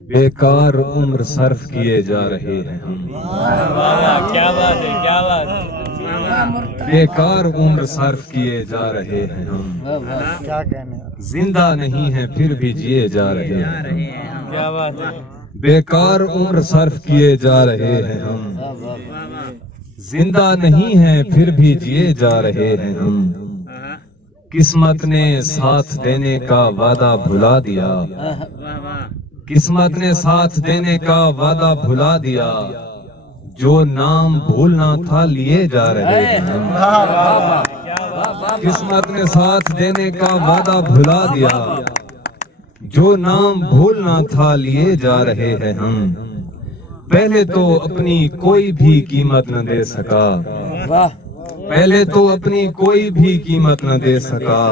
बेकार उम्र सर्फ किए जा रहे हैं हम। क्या बात है, क्या बात है। बेकार उम्र सर्फ किए जा रहे हैं हम। क्या कहने, जिंदा नहीं है फिर भी जिए जा रहे हैं हम। क्या बात है। बेकार उम्र सर्फ किए जा रहे हैं हम। जिंदा नहीं है फिर भी जिए जा रहे हैं हम। किस्मत ने साथ देने का वादा भुला दिया। किस्मत ने साथ देने का वादा भुला दिया। जो नाम भूलना था लिए जा रहे हैं हम। किस्मत ने साथ देने का वादा भुला दिया। जो नाम भूलना था लिए जा रहे हैं हम। पहले तो अपनी कोई भी कीमत न दे सका। पहले तो अपनी कोई भी कीमत न दे सका।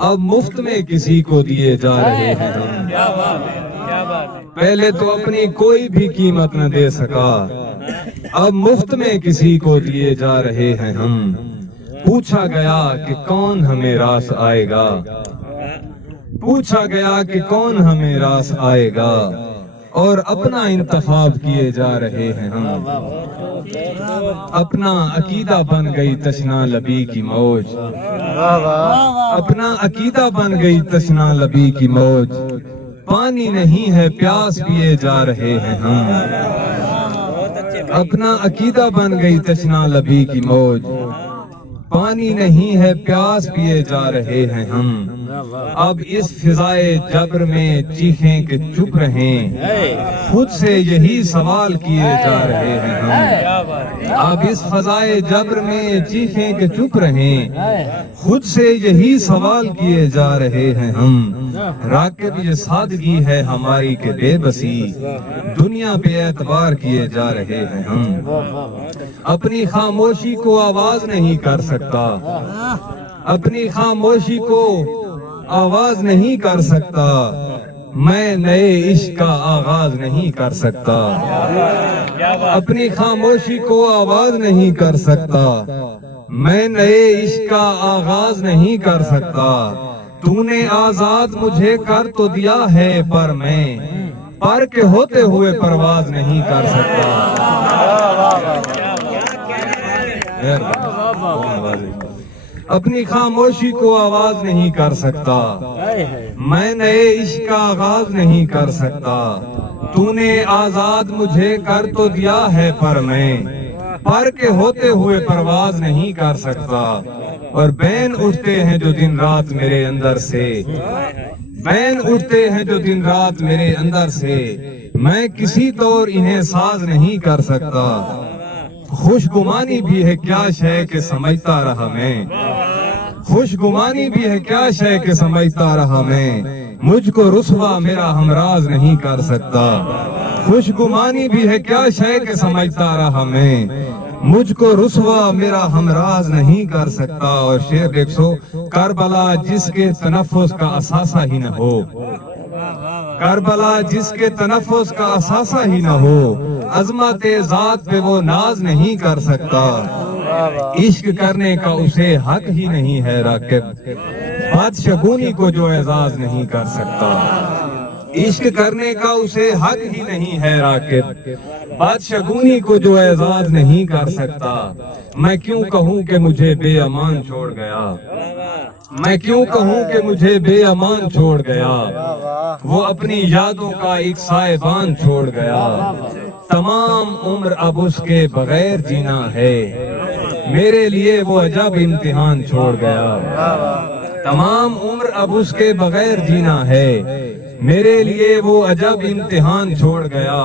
अब मुफ्त में किसी को दिए जा रहे हैं हम। क्या बात है, क्या बात है। पहले तो अपनी कोई भी कीमत न दे सका। अब मुफ्त में किसी को दिए जा रहे हैं हम। पूछा गया कि कौन हमें रास आएगा। पूछा गया कि कौन हमें रास आएगा। और अपना इंतखाब किए जा रहे हैं हम। अपना अकीदा बन गई तशना लबी की मौज। अपना अकीदा बन गई तशना लबी की मौज। पानी नहीं है प्यास पिए जा रहे हैं हम। अपना अकीदा बन गई तशना लबी की मौज। पानी नहीं है प्यास पिए जा रहे हैं हम। अब इस फिजाए जब्र में चीखें कि चुप रहें। खुद से यही सवाल किए जा रहे हैं हम। अब इस फिजाए जब्र में चीखें कि चुप रहें। खुद से यही सवाल किए जा रहे हैं हम। राकिब ये सादगी है हमारी के बेबसी। दुनिया पे एतबार किए जा रहे हैं हम। अपनी खामोशी को आवाज नहीं कर सकता। अपनी खामोशी को आवाज नहीं कर सकता। मैं नए इश्क का आगाज नहीं कर सकता। अपनी खामोशी को आवाज नहीं कर सकता। मैं नए इश्क का आगाज नहीं कर सकता। तूने आजाद मुझे कर तो दिया है पर मैं पर के होते हुए परवाज नहीं कर सकता। अपनी खामोशी को आवाज नहीं कर सकता। मैं नए इश्क का आगाज नहीं कर सकता। तूने आजाद मुझे कर तो दिया है पर मैं पर के होते हुए परवाज नहीं कर सकता। और बैन उठते हैं जो दिन रात मेरे अंदर से। बैन उठते हैं जो दिन रात मेरे अंदर से। मैं किसी तौर इन्हें साज नहीं कर सकता। खुशगुमानी भी है क्या शय के समझता रहा मैं। खुशगुमानी भी है क्या शय के समझता रहा मैं। मुझको रुसवा मेरा हमराज नहीं कर सकता। खुशगुमानी भी है क्या शय के समझता रहा मैं। मुझको रुसवा मेरा हमराज नहीं कर सकता। और शेर देखो, करबला जिसके तनफ़ुस का असासा ही न हो। करबला जिसके तनफ़ुस का असासा ही न हो। अज़मत-ए ज़ात पे वो नाज नहीं कर सकता। इश्क करने का उसे हक ही नहीं है राकिब। बादशगुनी को जो एजाज नहीं कर सकता। इश्क करने का उसे हक ही नहीं है राकिब। बादशगुनी को जो एजाज नहीं कर सकता। मैं क्यों कहूँ कि मुझे बेअमान छोड़ गया। मैं क्यों कहूँ कि मुझे बेअमान छोड़ गया। वो अपनी यादों का एक साहिबान छोड़ गया। तमाम उम्र अब उसके बगैर जीना है। मेरे लिए वो अजब इम्तिहान छोड़ गया। तमाम उम्र अब उसके बगैर जीना है। मेरे लिए वो अजब इम्तिहान छोड़ गया।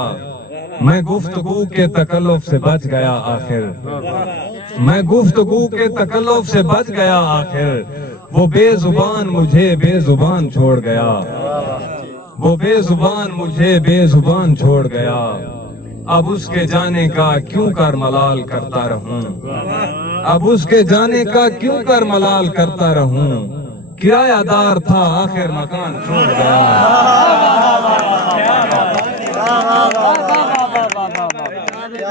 मैं गुफ्तगू के तकल्लुफ से बच गया आखिर। मैं गुफ्तगू के तकल्लुफ से बच गया आखिर। वो बेजुबान मुझे बेजुबान छोड़ गया। वो बेजुबान मुझे बेजुबान छोड़ गया। अब उसके जाने का क्यों कर मलाल करता रहूं। अब उसके जाने का क्यों कर मलाल करता रहूं। किरायादार था आखिर मकान छोड़ गया।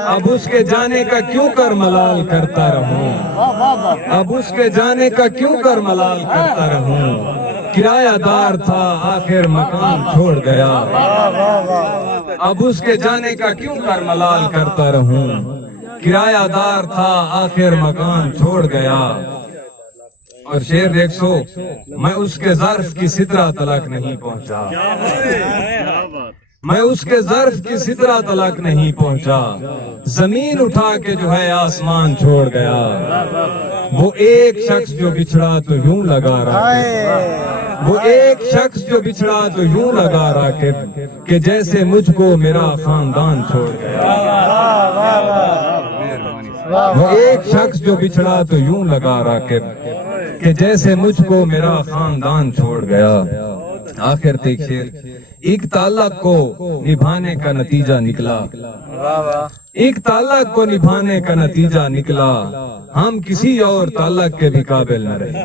अब उसके जाने का क्यों कर मलाल करता रहूं। अब उसके जाने का क्यों कर मलाल करता रहूं। کرایہ دار تھا آخر مکان چھوڑ گیا، اب اس کے جانے کا کیوں کر ملال کرتا رہوں، کرایہ دار تھا آخر مکان چھوڑ گیا۔ اور شعر دیکھ سو، میں اس کے ظرف کی سدرہ تلک نہیں پہنچا، میں اس کے ظرف کی سدرہ تلک نہیں پہنچا، زمین اٹھا کے جو ہے آسمان چھوڑ گیا، وہ ایک شخص جو بچھڑا تو یوں لگا راکب، وہ ایک شخص جو بچھڑا تو یوں لگا راکب، کہ جیسے مجھ کو میرا خاندان چھوڑ گیا، وہ ایک شخص جو بچھڑا تو یوں لگا راکب، کہ جیسے مجھ کو میرا خاندان چھوڑ گیا۔ آخر تک شعر، ایک تعلق کو نبھانے کا نتیجہ نکلا، ایک تعلق کو نبھانے کا نتیجہ نکلا، ہم کسی اور تعلق کے بھی قابل نہ رہے،